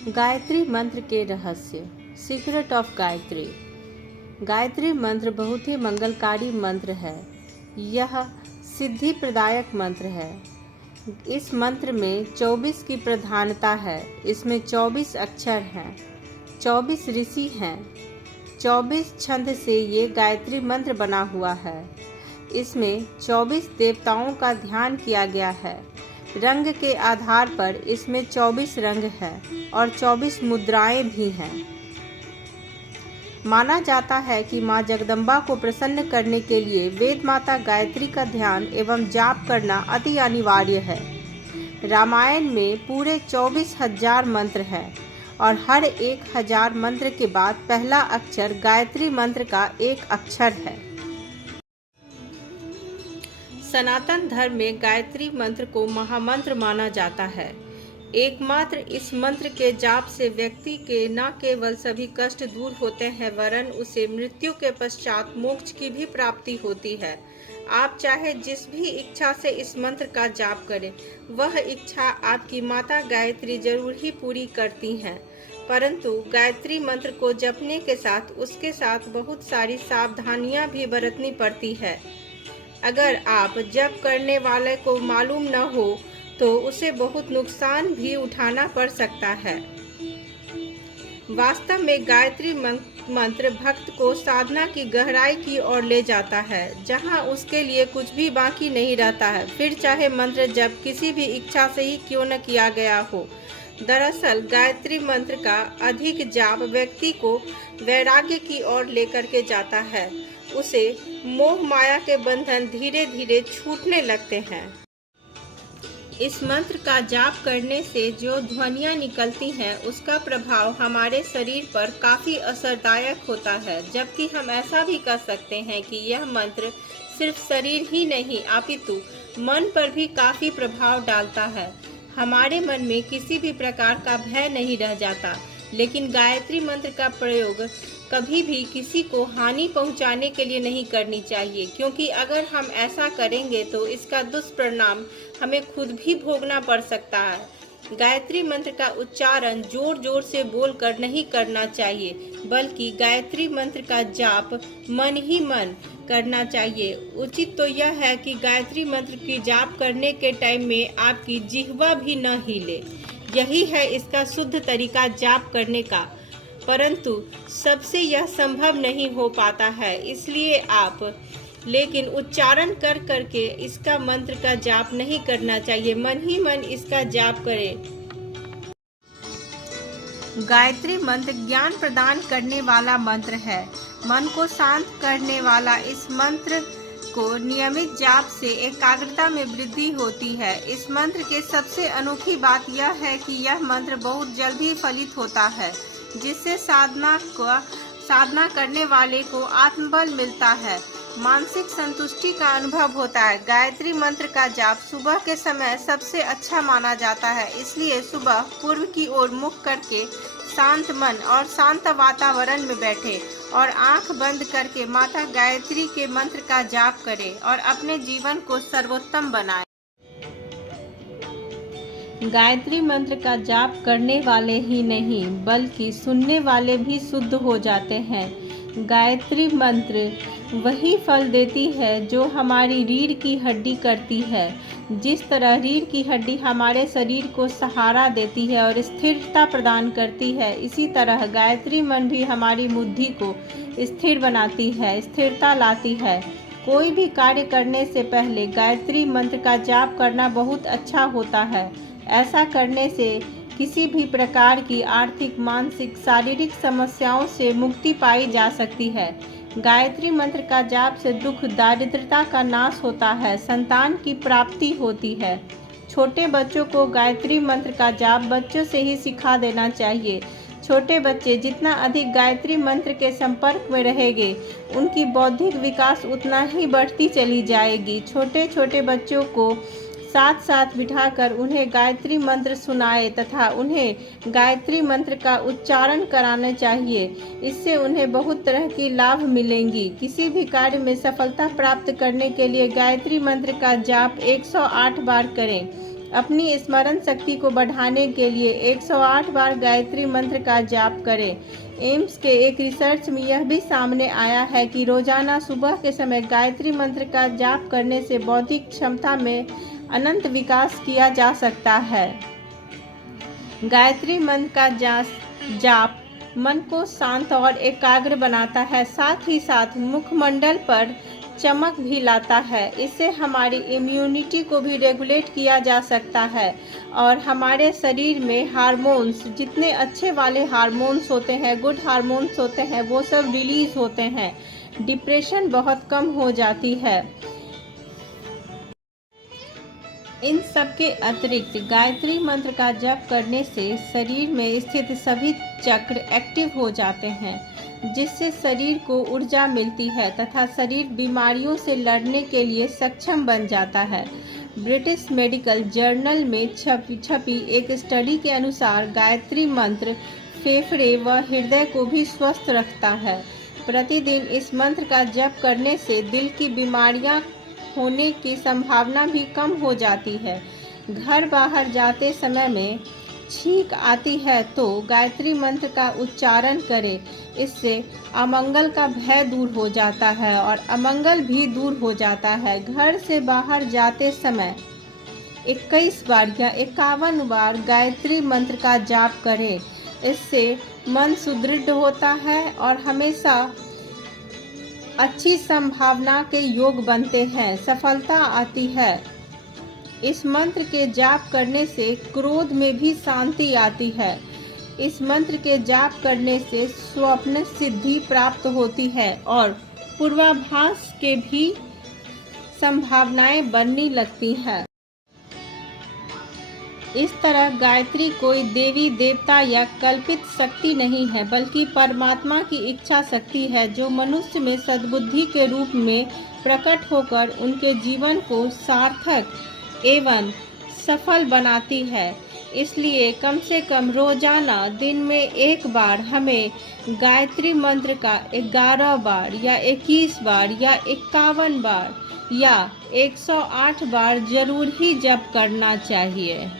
गायत्री मंत्र के रहस्य। Secret of Gayatri. गायत्री मंत्र बहुत ही मंगलकारी मंत्र है। यह सिद्धि प्रदायक मंत्र है। इस मंत्र में 24 की प्रधानता है। इसमें 24 अक्षर हैं, 24 ऋषि हैं, 24 छंद से ये गायत्री मंत्र बना हुआ है। इसमें 24 देवताओं का ध्यान किया गया है। रंग के आधार पर इसमें 24 रंग हैं और 24 मुद्राएं भी हैं। माना जाता है कि माँ जगदम्बा को प्रसन्न करने के लिए वेद माता गायत्री का ध्यान एवं जाप करना अति अनिवार्य है। रामायण में पूरे 24,000 मंत्र हैं और हर 1,000 मंत्र के बाद पहला अक्षर गायत्री मंत्र का एक अक्षर है। सनातन धर्म में गायत्री मंत्र को महामंत्र माना जाता है। एकमात्र इस मंत्र के जाप से व्यक्ति के न केवल सभी कष्ट दूर होते हैं वरन उसे मृत्यु के पश्चात मोक्ष की भी प्राप्ति होती है। आप चाहे जिस भी इच्छा से इस मंत्र का जाप करें, वह इच्छा आपकी माता गायत्री जरूर ही पूरी करती हैं। परंतु गायत्री मंत्र को जपने के साथ उसके साथ बहुत सारी सावधानियां भी बरतनी पड़ती है। अगर आप जप करने वाले को मालूम न हो तो उसे बहुत नुकसान भी उठाना पड़ सकता है। वास्तव में गायत्री मंत्र भक्त को साधना की गहराई की ओर ले जाता है, जहां उसके लिए कुछ भी बाकी नहीं रहता है, फिर चाहे मंत्र जप किसी भी इच्छा से ही क्यों न किया गया हो। दरअसल गायत्री मंत्र का अधिक जाप व्यक्ति को वैराग्य की ओर लेकर के जाता है। उसे मोह माया के बंधन धीरे धीरे छूटने लगते हैं। इस मंत्र का जाप करने से जो ध्वनियाँ निकलती हैं उसका प्रभाव हमारे शरीर पर काफ़ी असरदायक होता है। जबकि हम ऐसा भी कर सकते हैं कि यह मंत्र सिर्फ शरीर ही नहीं अपितु मन पर भी काफ़ी प्रभाव डालता है। हमारे मन में किसी भी प्रकार का भय नहीं रह जाता। लेकिन गायत्री मंत्र का प्रयोग कभी भी किसी को हानि पहुंचाने के लिए नहीं करनी चाहिए, क्योंकि अगर हम ऐसा करेंगे तो इसका दुष्परिणाम हमें खुद भी भोगना पड़ सकता है। गायत्री मंत्र का उच्चारण जोर जोर से बोलकर नहीं करना चाहिए, बल्कि गायत्री मंत्र का जाप मन ही मन करना चाहिए। उचित तो यह है कि गायत्री मंत्र की जाप करने के टाइम में आपकी जिह्वा भी न हिले। यही है इसका शुद्ध तरीका जाप करने का। परंतु सबसे यह संभव नहीं हो पाता है, इसलिए आप लेकिन उच्चारण कर करके इसका मंत्र का जाप नहीं करना चाहिए, मन ही मन इसका जाप करें। गायत्री मंत्र ज्ञान प्रदान करने वाला मंत्र है। मन को शांत करने वाला इस मंत्र को नियमित जाप से एकाग्रता में वृद्धि होती है। इस मंत्र के सबसे अनोखी बात यह है कि यह मंत्र बहुत जल्दी फलित होता है, जिससे साधना करने वाले को आत्मबल मिलता है, मानसिक संतुष्टि का अनुभव होता है। गायत्री मंत्र का जाप सुबह के समय सबसे अच्छा माना जाता है, इसलिए सुबह पूर्व की ओर मुख करके शांत मन और शांत वातावरण में बैठे और आंख बंद करके माता गायत्री के मंत्र का जाप करें और अपने जीवन को सर्वोत्तम बनाएं। गायत्री मंत्र का जाप करने वाले ही नहीं बल्कि सुनने वाले भी शुद्ध हो जाते हैं। गायत्री मंत्र वही फल देती है जो हमारी रीढ़ की हड्डी करती है। जिस तरह रीढ़ की हड्डी हमारे शरीर को सहारा देती है और स्थिरता प्रदान करती है, इसी तरह गायत्री मंत्र भी हमारी बुद्धि को स्थिर बनाती है, स्थिरता लाती है। कोई भी कार्य करने से पहले गायत्री मंत्र का जाप करना बहुत अच्छा होता है। ऐसा करने से किसी भी प्रकार की आर्थिक, मानसिक, शारीरिक समस्याओं से मुक्ति पाई जा सकती है। गायत्री मंत्र का जाप से दुख दारिद्रता का नाश होता है, संतान की प्राप्ति होती है। छोटे बच्चों को गायत्री मंत्र का जाप बच्चों से ही सिखा देना चाहिए। छोटे बच्चे जितना अधिक गायत्री मंत्र के संपर्क में रहेंगे, उनकी बौद्धिक विकास उतना ही बढ़ती चली जाएगी। छोटे छोटे बच्चों को साथ साथ बिठाकर उन्हें गायत्री मंत्र सुनाए तथा उन्हें गायत्री मंत्र का उच्चारण कराना चाहिए। इससे उन्हें बहुत तरह की लाभ मिलेंगी। किसी भी कार्य में सफलता प्राप्त करने के लिए गायत्री मंत्र का जाप 108 बार करें। अपनी स्मरण शक्ति को बढ़ाने के लिए 108 बार गायत्री मंत्र का जाप करें। एम्स के एक रिसर्च में यह भी सामने आया है कि रोजाना सुबह के समय गायत्री मंत्र का जाप करने से बौद्धिक क्षमता में अनंत विकास किया जा सकता है। गायत्री मंत्र का जाप मन को शांत और एकाग्र बनाता है, साथ ही साथ मुखमंडल पर चमक भी लाता है। इससे हमारी इम्यूनिटी को भी रेगुलेट किया जा सकता है और हमारे शरीर में हार्मोन्स, जितने अच्छे वाले हार्मोन्स होते हैं, गुड हार्मोन्स होते हैं, वो सब रिलीज होते हैं। डिप्रेशन बहुत कम हो जाती है। इन सब के अतिरिक्त गायत्री मंत्र का जप करने से शरीर में स्थित सभी चक्र एक्टिव हो जाते हैं, जिससे शरीर को ऊर्जा मिलती है तथा शरीर बीमारियों से लड़ने के लिए सक्षम बन जाता है। ब्रिटिश मेडिकल जर्नल में छपी एक स्टडी के अनुसार गायत्री मंत्र फेफड़े व हृदय को भी स्वस्थ रखता है। प्रतिदिन इस मंत्र का जप करने से दिल की बीमारियां होने की संभावना भी कम हो जाती है। घर बाहर जाते समय में छींक आती है तो गायत्री मंत्र का उच्चारण करें। इससे अमंगल का भय दूर हो जाता है और अमंगल भी दूर हो जाता है। घर से बाहर जाते समय 21 बार या 51 बार गायत्री मंत्र का जाप करें। इससे मन सुदृढ़ होता है और हमेशा अच्छी संभावना के योग बनते हैं, सफलता आती है। इस मंत्र के जाप करने से क्रोध में भी शांति आती है। इस मंत्र के जाप करने से स्वप्न सिद्धि प्राप्त होती है और पूर्वाभास के भी संभावनाएं बनने लगती हैं। इस तरह गायत्री कोई देवी देवता या कल्पित शक्ति नहीं है, बल्कि परमात्मा की इच्छा शक्ति है, जो मनुष्य में सद्बुद्धि के रूप में प्रकट होकर उनके जीवन को सार्थक एवं सफल बनाती है। इसलिए कम से कम रोजाना दिन में एक बार हमें गायत्री मंत्र का 11 बार या 21 बार या 51 बार या 108 बार जरूर ही जप करना चाहिए।